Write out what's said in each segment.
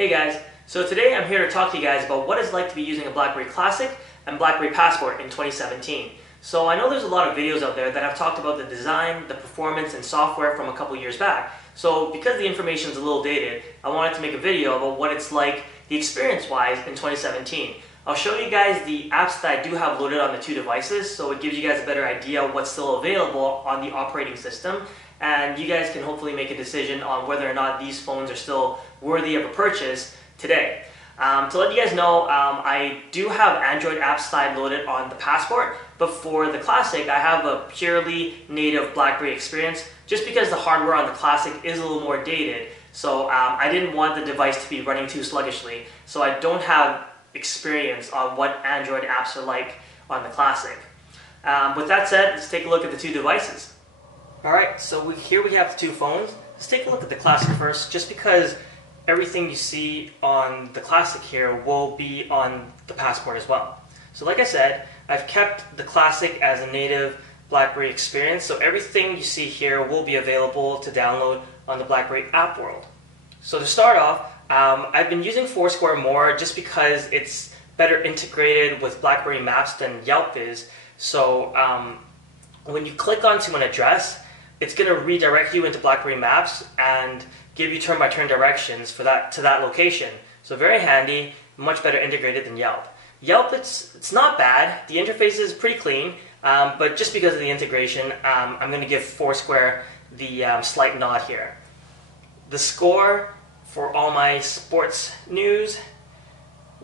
Hey guys, so today I'm here to talk to you guys about what it's like to be using a BlackBerry Classic and BlackBerry Passport in 2017. So I know there's a lot of videos out there that have talked about the design, the performance, and software from a couple years back. So because the information is a little dated, I wanted to make a video about what it's like, the experience-wise, in 2017. I'll show you guys the apps that I do have loaded on the two devices, so it gives you guys a better idea of what's still available on the operating system, and you guys can hopefully make a decision on whether or not these phones are still worthy of a purchase today. To let you guys know, I do have Android apps side loaded on the Passport, but for the Classic, I have a purely native BlackBerry experience just because the hardware on the Classic is a little more dated. So I didn't want the device to be running too sluggishly, so I don't have experience on what Android apps are like on the Classic. With that said, let's take a look at the two devices. Alright, so here we have the two phones. Let's take a look at the Classic first, just because everything you see on the Classic here will be on the Passport as well. So like I said, I've kept the Classic as a native BlackBerry experience, so everything you see here will be available to download on the BlackBerry app world. So to start off, I've been using Foursquare more just because it's better integrated with BlackBerry Maps than Yelp is. So when you click onto an address, it's going to redirect you into BlackBerry Maps and give you turn-by-turn directions for to that location. So very handy, much better integrated than Yelp. Yelp, it's not bad. The interface is pretty clean, but just because of the integration, I'm going to give Foursquare the slight nod here. The score for all my sports news.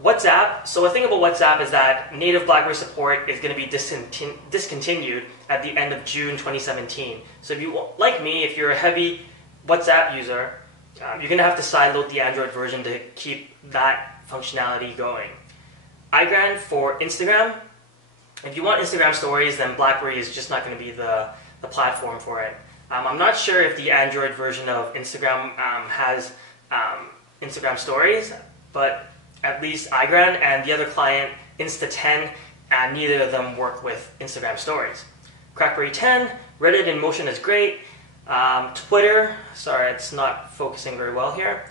WhatsApp. So the thing about WhatsApp is that native BlackBerry support is going to be discontinued at the end of June 2017. So if you, like me, if you're a heavy WhatsApp user, you're going to have to sideload the Android version to keep that functionality going. iGrand for Instagram. If you want Instagram stories, then BlackBerry is just not going to be the platform for it. I'm not sure if the Android version of Instagram has Instagram stories, but at least iGrand and the other client, Insta10, neither of them work with Instagram stories. BlackBerry 10, Reddit in motion is great. Twitter, sorry, it's not focusing very well here.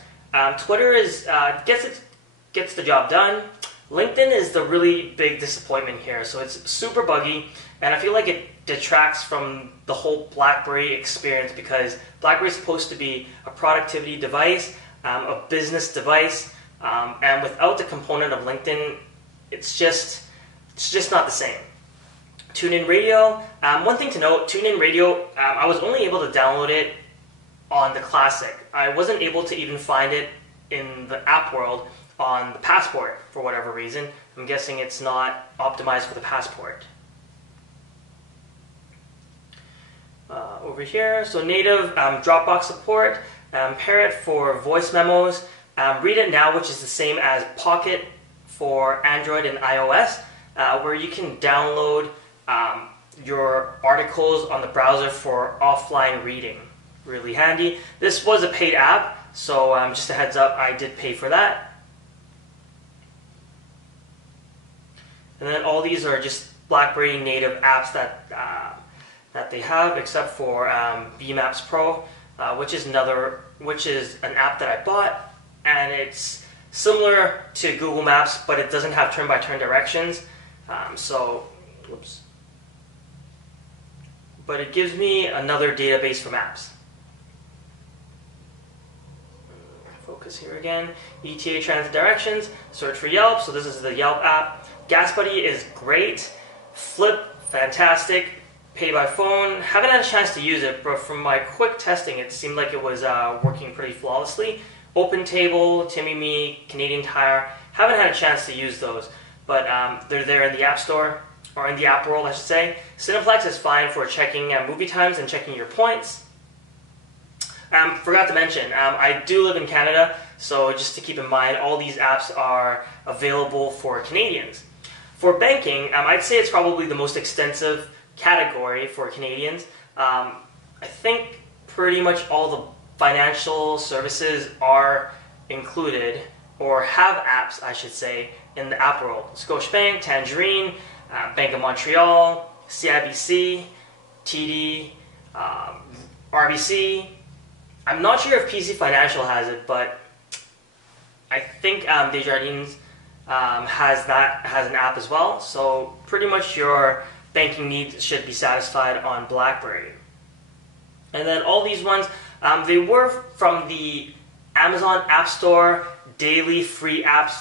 Twitter is gets the job done. LinkedIn is the really big disappointment here. So it's super buggy, and I feel like it detracts from the whole BlackBerry experience because BlackBerry is supposed to be a productivity device, a business device, and without the component of LinkedIn, it's just not the same. TuneIn Radio. One thing to note, TuneIn Radio, I was only able to download it on the Classic. I wasn't able to even find it in the app world on the Passport for whatever reason. I'm guessing it's not optimized for the Passport. Over here, so native Dropbox support, Parrot for voice memos, Read It Now, which is the same as Pocket for Android and iOS, where you can download your articles on the browser for offline reading. Really handy. This was a paid app, so just a heads up, I did pay for that. And then all these are just BlackBerry native apps that they have, except for Maps Pro, which is an app that I bought, and it's similar to Google Maps, but it doesn't have turn-by-turn directions. But it gives me another database for maps. Focus here again. ETA transit directions. Search for Yelp. So this is the Yelp app. GasBuddy is great. Flip, fantastic. Pay by phone. Haven't had a chance to use it, but from my quick testing, it seemed like it was working pretty flawlessly. OpenTable, TimmyMe, Canadian Tire. Haven't had a chance to use those, but they're there in the App Store, or in the app world, I should say. Cineplex is fine for checking movie times and checking your points. Forgot to mention, I do live in Canada, so just to keep in mind, all these apps are available for Canadians. For banking, I'd say it's probably the most extensive category for Canadians. I think pretty much all the financial services are included, or have apps, I should say, in the app world. Scotiabank, Tangerine, Bank of Montreal, CIBC, TD, RBC. I'm not sure if PC Financial has it, but I think Desjardins has an app as well. So pretty much your banking needs should be satisfied on BlackBerry. And then all these ones, they were from the Amazon App Store daily free apps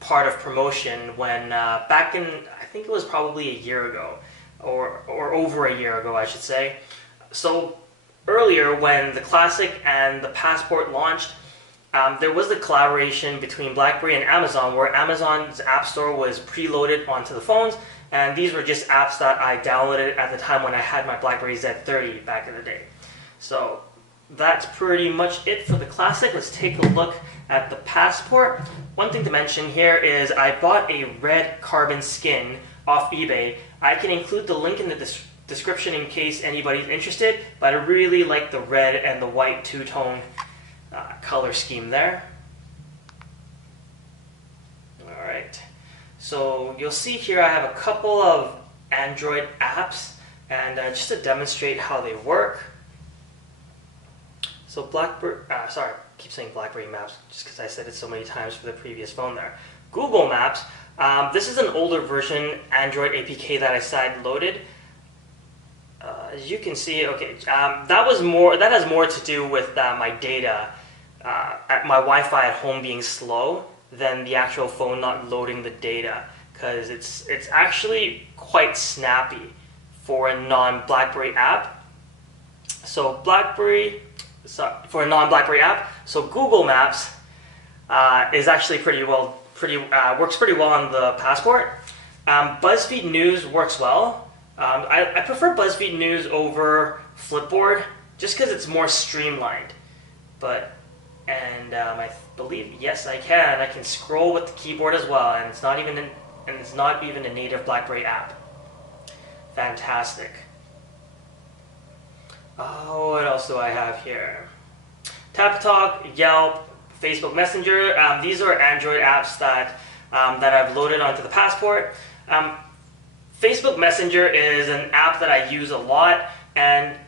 part of promotion when back in, I think it was probably a year ago, or over a year ago, I should say. So earlier, when the Classic and the Passport launched, there was the collaboration between BlackBerry and Amazon, where Amazon's App Store was preloaded onto the phones, and these were just apps that I downloaded at the time when I had my BlackBerry Z30 back in the day. So that's pretty much it for the Classic. Let's take a look at the Passport. One thing to mention here is I bought a red carbon skin off eBay. I can include the link in the description in case anybody's interested, but I really like the red and the white two-tone color scheme there. Alright, so you'll see here I have a couple of Android apps, and just to demonstrate how they work. So BlackBerry, sorry, I keep saying BlackBerry Maps just because I said it so many times for the previous phone there. Google Maps, this is an older version Android APK that I side loaded. As you can see, okay, that has more to do with my data, my Wi-Fi at home being slow than the actual phone not loading the data, because it's actually quite snappy for a non-BlackBerry app. So for a non-BlackBerry app, so Google Maps is actually works pretty well on the Passport. BuzzFeed News works well. I prefer BuzzFeed News over Flipboard just because it's more streamlined. I believe, yes, I can scroll with the keyboard as well, and it's not even a native BlackBerry app. Fantastic. Oh, what else do I have here? TapTalk, Yelp, Facebook Messenger. These are Android apps that I've loaded onto the Passport. Facebook Messenger is an app that I use a lot, and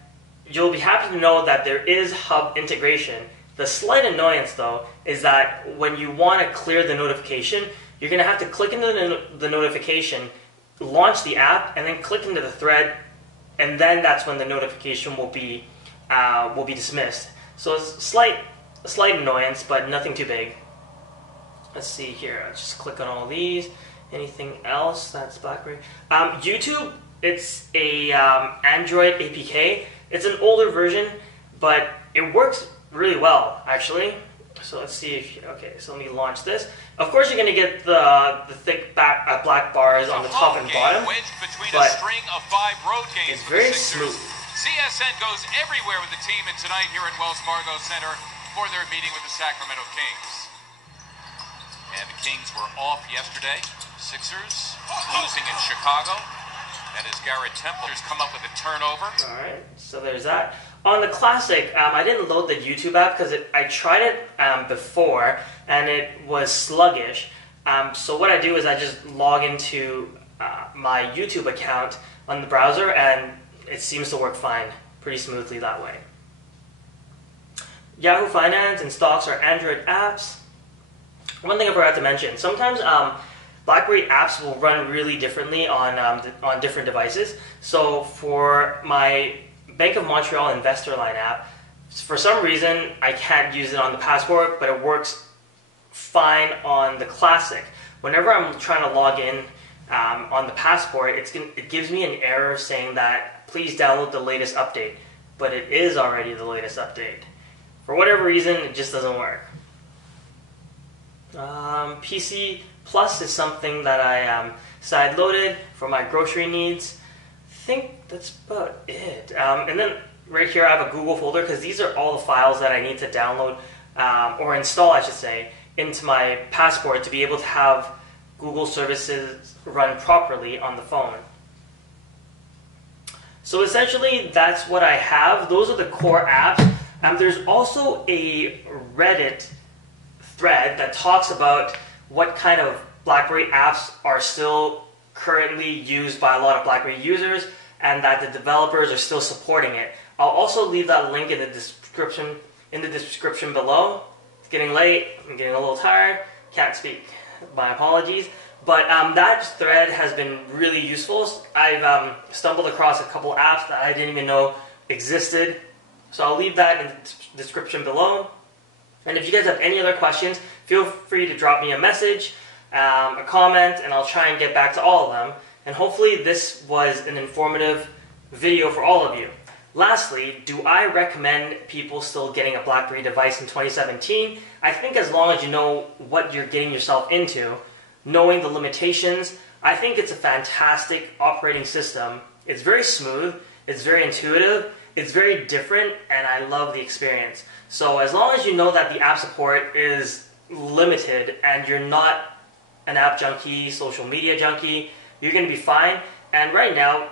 you'll be happy to know that there is hub integration. The slight annoyance, though, is that when you want to clear the notification, you're going to have to click into the notification, launch the app, and then click into the thread, and then that's when the notification will be dismissed. So it's a slight annoyance, but nothing too big. Let's see here. I'll just click on all these. Anything else that's BlackBerry? YouTube, it's a Android APK. It's an older version, but it works really well, actually. So let's see if, okay, so let me launch this. Of course, you're going to get the thick black bars on the top and bottom, but it's very smooth. CSN goes everywhere with the team, and tonight here at Wells Fargo Center for their meeting with the Sacramento Kings. And the Kings were off yesterday. Sixers losing in Chicago. And as Garrett Templer's come up with a turnover. Alright, so there's that. On the Classic, I didn't load the YouTube app because I tried it before and it was sluggish. So what I do is I just log into my YouTube account on the browser, and it seems to work fine, pretty smoothly that way. Yahoo Finance and Stocks are Android apps. One thing I forgot to mention, sometimes BlackBerry apps will run really differently on different devices. So for my Bank of Montreal Investor Line app, for some reason I can't use it on the Passport, but it works fine on the Classic. Whenever I'm trying to log in on the Passport, it gives me an error saying that please download the latest update, but it is already the latest update. For whatever reason, it just doesn't work. PC Plus is something that I side-loaded for my grocery needs. I think that's about it. And then right here I have a Google folder because these are all the files that I need to download, or install I should say, into my Passport to be able to have Google services run properly on the phone. So essentially that's what I have. Those are the core apps. There's also a Reddit thread that talks about what kind of BlackBerry apps are still currently used by a lot of BlackBerry users and that the developers are still supporting it. I'll also leave that link in the description below. getting late. I'm getting a little tired. Can't speak. My apologies. But that thread has been really useful. I've stumbled across a couple apps that I didn't even know existed. So I'll leave that in the description below. And if you guys have any other questions, feel free to drop me a message, a comment, and I'll try and get back to all of them. And hopefully this was an informative video for all of you. Lastly, do I recommend people still getting a BlackBerry device in 2017? I think as long as you know what you're getting yourself into, knowing the limitations, I think it's a fantastic operating system. It's very smooth, it's very intuitive, it's very different, and I love the experience. So as long as you know that the app support is limited and you're not an app junkie, social media junkie, you're going to be fine. And right now,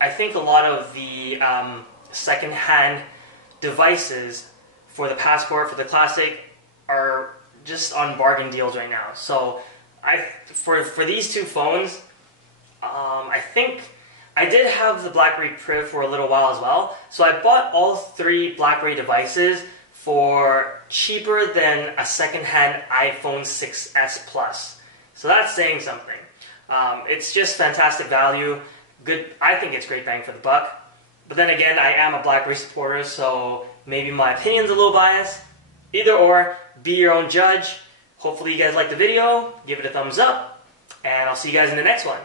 I think a lot of the second-hand devices for the Passport, for the Classic, are just on bargain deals right now. So for these two phones, I think I did have the BlackBerry Priv for a little while as well. So I bought all three BlackBerry devices for cheaper than a second-hand iPhone 6s Plus. So that's saying something. It's just fantastic value. Good. I think it's great bang for the buck. But then again, I am a BlackBerry supporter, so maybe my opinion's a little biased. Either or, be your own judge. Hopefully you guys liked the video. Give it a thumbs up, and I'll see you guys in the next one.